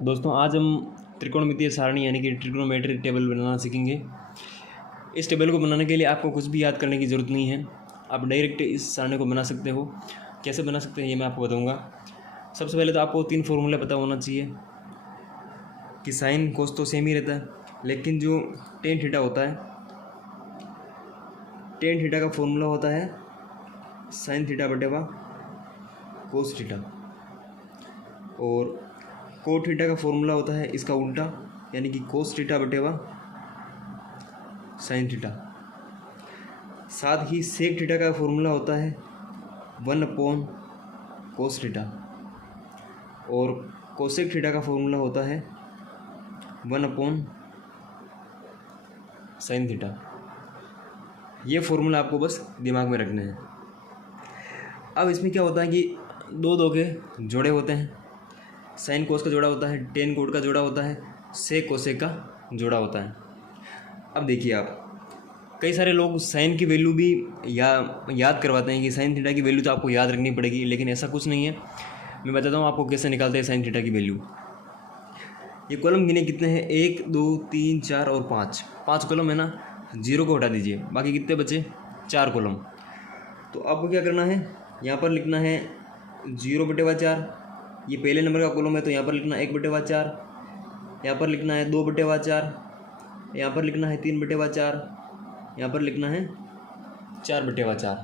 दोस्तों आज हम त्रिकोणमितीय सारणी यानी कि ट्रिग्नोमेट्रिक टेबल बनाना सीखेंगे। इस टेबल को बनाने के लिए आपको कुछ भी याद करने की ज़रूरत नहीं है, आप डायरेक्ट इस सारणी को बना सकते हो। कैसे बना सकते हैं ये मैं आपको बताऊंगा। सबसे पहले तो आपको 3 फॉर्मूले पता होना चाहिए कि साइन कोस तो सेम ही रहता है, लेकिन जो टेन थीटा होता है, टेन थीटा का फॉर्मूला होता है साइन थीटा बटेवा कोस थीटा, और कोट थीटा का फॉर्मूला होता है इसका उल्टा यानी कि कोस थीटा बटेवा साइन थीटा। साथ ही सेक थीटा का फॉर्मूला होता है 1/कोस थीटा, और कोसेक थीटा का फॉर्मूला होता है 1/साइन थीटा। ये फॉर्मूला आपको बस दिमाग में रखने हैं। अब इसमें क्या होता है कि दो के जोड़े होते हैं, साइन कोस का जोड़ा होता है, टेन कोट का जोड़ा होता है, सेक कोसेक का जोड़ा होता है। अब देखिए आप, कई सारे लोग साइन की वैल्यू भी याद करवाते हैं कि साइन थीटा की वैल्यू तो आपको याद रखनी पड़ेगी, लेकिन ऐसा कुछ नहीं है। मैं बताता हूँ आपको कैसे निकालते हैं साइन थीटा की वैल्यू। ये कॉलम गिने कितने हैं, 1 2 3 4 और 5 कॉलम है ना। 0 को हटा दीजिए, बाकी कितने बचे, 4 कॉलम। तो आपको क्या करना है, यहाँ पर लिखना है 0/4। ये पहले नंबर का कॉलम है तो यहाँ पर लिखना है 1/4, यहाँ पर लिखना है 2/4, यहाँ पर लिखना है 3/4, यहाँ पर लिखना है 4/4।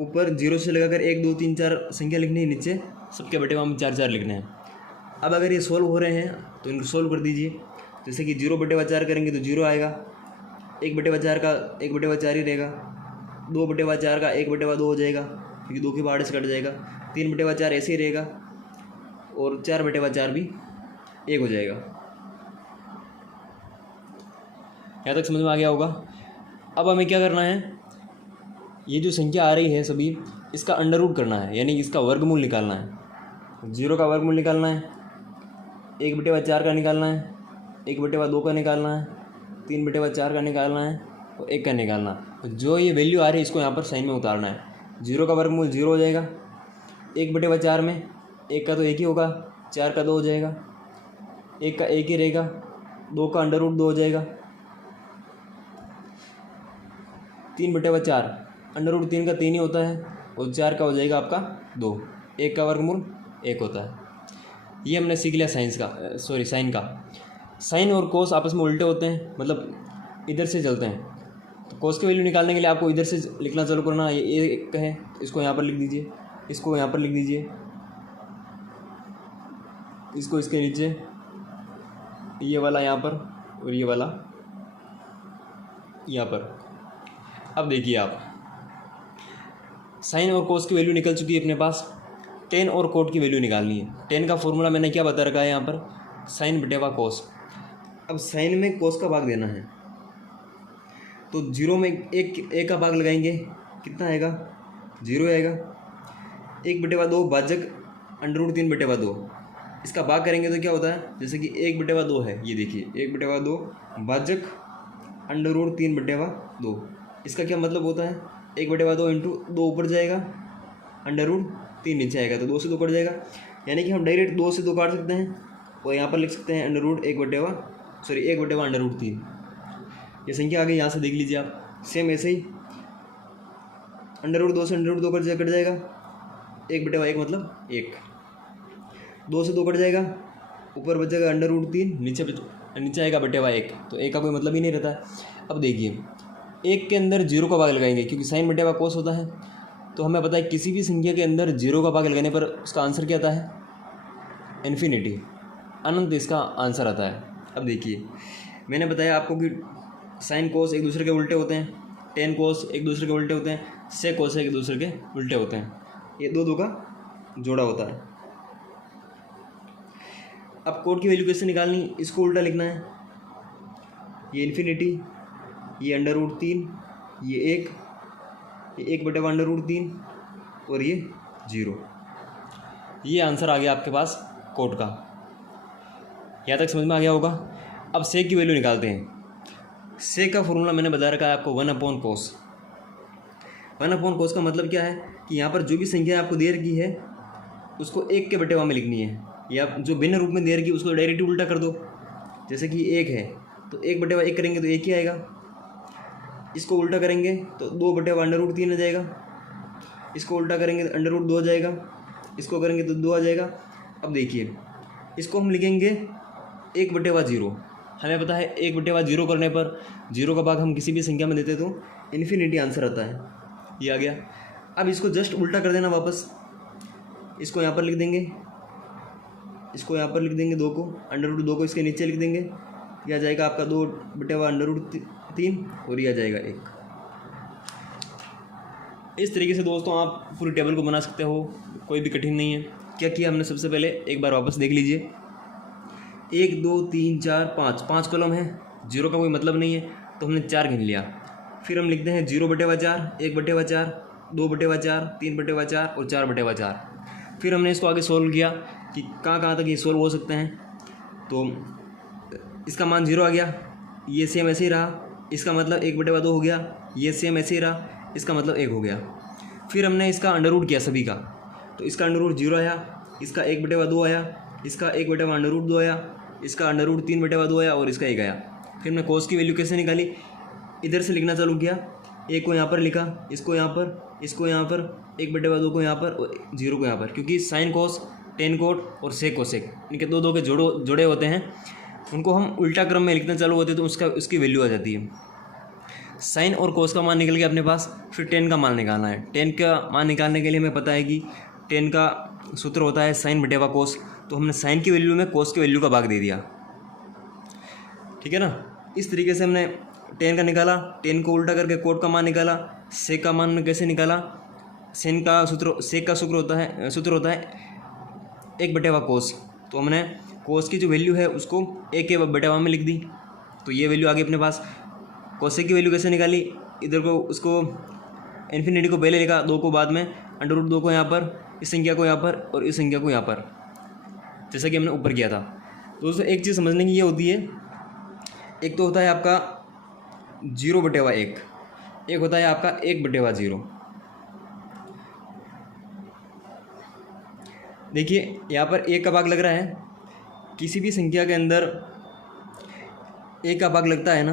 ऊपर 0 से लगाकर 1 2 3 4 संख्या लिखनी है, नीचे सबके बटेवा में 4 4 लिखने हैं। अब अगर ये सोल्व हो रहे हैं तो इनको सोल्व कर दीजिए। जैसे कि 0/4 करेंगे तो 0 आएगा, 1/4 का 1/4 ही रहेगा, 2/4 का 1/2 हो जाएगा क्योंकि 2 के बाद से कट जाएगा, 3/4 ऐसे ही रहेगा, और 4/4 भी 1 हो जाएगा। यहाँ तक समझ में आ गया होगा। अब हमें क्या करना है, ये जो संख्या आ रही है सभी, इसका अंडर रूट करना है, यानी इसका वर्गमूल निकालना है। 0 का वर्गमूल निकालना है, 1/4 का निकालना है, 1/2 का निकालना है, 3/4 का निकालना है और 1 का निकालना है। तो जो ये वैल्यू आ रही है इसको यहाँ पर साइन में उतारना है। 0 का वर्गमूल 0 हो जाएगा, 1/4 में 1 का तो 1 ही होगा, 4 का 2 हो जाएगा, 1 का 1 ही रहेगा, 2 का अंडर रूट 2 हो जाएगा, 3/4 अंडर रूट 3 का 3 ही होता है, और 4 का हो जाएगा आपका 2। 1 का वर्गमूल 1 होता है। ये हमने सीख लिया साइन का। साइन और कोस आपस में उल्टे होते हैं, मतलब इधर से चलते हैं। तो कोस की वैल्यू निकालने के लिए आपको इधर से लिखना चालू करना। ये 1 है, इसको यहाँ पर लिख दीजिए, इसको यहाँ पर लिख दीजिए, इसको इसके नीचे, ये वाला यहाँ पर और ये वाला यहाँ पर। अब देखिए आप, साइन और कोस की वैल्यू निकल चुकी है अपने पास। टेन और कोट की वैल्यू निकालनी है। टेन का फॉर्मूला मैंने क्या बता रखा है यहाँ पर, साइन बटेवा कोस। अब साइन में कोस का भाग देना है, तो 0 में एक का भाग लगाएंगे, कितना आएगा, 0 आएगा। 1/2 भाजक अंडर रूट 3/2, इसका भाग करेंगे तो क्या होता है, जैसे कि 1/2 है, ये देखिए 1/2 भाजक अंडर रूट 3/2। इसका क्या मतलब होता है, 1/2 इंटू 2 ऊपर जाएगा, अंडर रूट 3 नीचे आएगा, तो 2 से 2 कट जाएगा। यानी कि हम डायरेक्ट 2 से 2 काट सकते हैं, और यहाँ पर लिख सकते हैं अंडर रूट 1/2 अंडर रूट 3। ये संख्या आ गई, यहाँ से देख लीजिए आप। सेम ऐसे ही अंडर रूट 2 से अंडर रूट 2 कट जाएगा, 1/1 मतलब 1, 2 से 2 कट जाएगा, ऊपर बच जाएगा अंडर रूट 3, नीचे आएगा बटेवा 1, तो 1 का कोई मतलब ही नहीं रहता है। अब देखिए, 1 के अंदर 0 का भाग लगाएंगे, क्योंकि साइन बटेवा कोस होता है, तो हमें पता है किसी भी संख्या के अंदर 0 का भाग लगाने पर उसका आंसर क्या आता है, इन्फिनिटी, अनंत इसका आंसर आता है। अब देखिए, मैंने बताया आपको कि साइन कोस एक दूसरे के उल्टे होते हैं, टेन कोस एक दूसरे के उल्टे होते हैं, सेक कोस एक दूसरे के उल्टे होते हैं। ये दो का जोड़ा होता है। अब कोट की वैल्यू कैसे निकालनी, इसको उल्टा लिखना है। ये इन्फिनिटी, ये अंडर रूट 3, ये 1/1 अंडर रूट 3 और ये 0। ये आंसर आ गया आपके पास कोट का। यहाँ तक समझ में आ गया होगा। अब सेक की वैल्यू निकालते हैं। सेक का फॉर्मूला मैंने बता रखा है आपको, 1/कोस। 1/कोस का मतलब क्या है कि यहाँ पर जो भी संख्या आपको दे रखी है उसको 1 के बटेवा में लिखनी है। या जो भिन्न रूप में दे रखी है उसको डायरेक्ट उल्टा कर दो। जैसे कि 1 है तो 1/1 करेंगे तो 1 ही आएगा। इसको उल्टा करेंगे तो 2/√3 आ जाएगा। इसको उल्टा करेंगे तो √2 आ जाएगा। इसको करेंगे तो 2 आ जाएगा। अब देखिए इसको हम लिखेंगे 1/0। हमें पता है 1/0 करने पर 0 का भाग हम किसी भी संख्या में देते तो इन्फिनिटी आंसर आता है। ये आ गया। अब इसको जस्ट उल्टा कर देना वापस। इसको यहाँ पर लिख देंगे, इसको यहाँ पर लिख देंगे 2 को, √2 को इसके नीचे लिख देंगे। यह आ जाएगा आपका 2/√3 और ये आ जाएगा 1। इस तरीके से दोस्तों आप पूरी टेबल को बना सकते हो, कोई भी कठिन नहीं है। क्या किया हमने, सबसे पहले एक बार वापस देख लीजिए। 1 2 3 4 5 कॉलम है, 0 का कोई मतलब नहीं है तो हमने 4 गिन लिया। फिर हम लिखते हैं 0/4, 1/4, 2/4, 3/4 और 4/4। फिर हमने इसको आगे सोल्व किया कि कहाँ तक ये सोल्व हो सकते हैं। तो इसका मान 0 आ गया, ये सेम ऐसे ही रहा। इसका मतलब 1/2 हो गया, ये सेम ऐसे ही रहा। इसका मतलब 1 हो गया। फिर हमने इसका अंडर किया सभी का, तो इसका अंडर 0 आया, इसका 1/2 आया, इसका 1/√2 आया, इसका √3/2 आया और इसका 1 आया। फिर हमने कोस की वैल्यू कैसे निकाली, इधर से लिखना चालू किया। 1 को यहाँ पर लिखा, इसको यहाँ पर, इसको यहाँ पर, 1/2 को यहाँ पर और 0 को यहाँ पर, क्योंकि साइन कोस, टेन कोट और सेक कोसेक इनके दो के जोड़े होते हैं। उनको हम उल्टा क्रम में लिखना चालू होते हैं तो उसकी वैल्यू आ जाती है। साइन और कोस का मान निकल गया अपने पास। फिर टेन का मान निकालना है। टेन का मान निकालने के लिए हमें पता है कि टेन का सूत्र होता है sin/cos। तो हमने साइन की वैल्यू में कोस की वैल्यू का भाग दे दिया, ठीक है ना। इस तरीके से हमने टेन का निकाला, टेन को उल्टा करके कोट का मान निकाला। सेक का मान कैसे निकाला, सेक का सूत्र होता है 1/cos। तो हमने कोस की जो वैल्यू है उसको 1/1 में लिख दी, तो ये वैल्यू आ गई अपने पास। कोसेक की वैल्यू कैसे निकाली, इधर को उसको इन्फिनिटी को पहले लिखा, 2 को बाद में, √2 को यहाँ पर, इस संख्या को यहाँ पर और इस संख्या को यहाँ पर, जैसा कि हमने ऊपर किया था। तो दोस्तों एक चीज़ समझने की ये होती है, एक तो होता है आपका 0/1, एक होता है आपका 1/0। देखिए यहाँ पर 1 का भाग लग रहा है, किसी भी संख्या के अंदर 1 का भाग लगता है ना,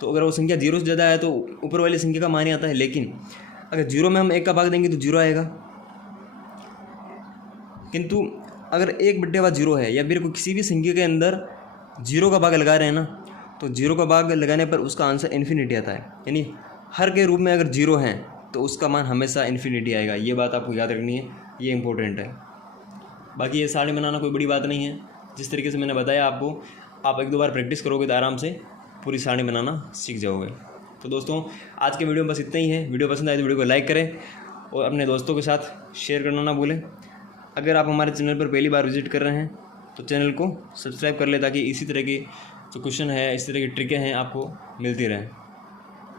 तो अगर वो संख्या 0 से ज़्यादा है तो ऊपर वाली संख्या का मान ही आता है। लेकिन अगर 0 में हम 1 का भाग देंगे तो 0 आएगा। किंतु अगर 1/0 है या फिर किसी भी संख्या के अंदर 0 का भाग लगा रहे हैं ना, तो 0 का भाग लगाने पर उसका आंसर इन्फिनिटी आता है। यानी हर के रूप में अगर 0 है तो उसका मान हमेशा इन्फिनिटी आएगा। ये बात आपको याद रखनी है, ये इंपॉर्टेंट है। बाकी ये सारणी बनाना कोई बड़ी बात नहीं है। जिस तरीके से मैंने बताया आपको, आप 1-2 बार प्रैक्टिस करोगे तो आराम से पूरी सारणी बनाना सीख जाओगे। तो दोस्तों आज के वीडियो में बस इतना ही है। वीडियो पसंद आए तो वीडियो को लाइक करें और अपने दोस्तों के साथ शेयर करना ना भूलें। अगर आप हमारे चैनल पर पहली बार विजिट कर रहे हैं तो चैनल को सब्सक्राइब कर लें, ताकि इसी तरह की जो क्वेश्चन है, इस तरह की ट्रिकें हैं आपको मिलती रहें।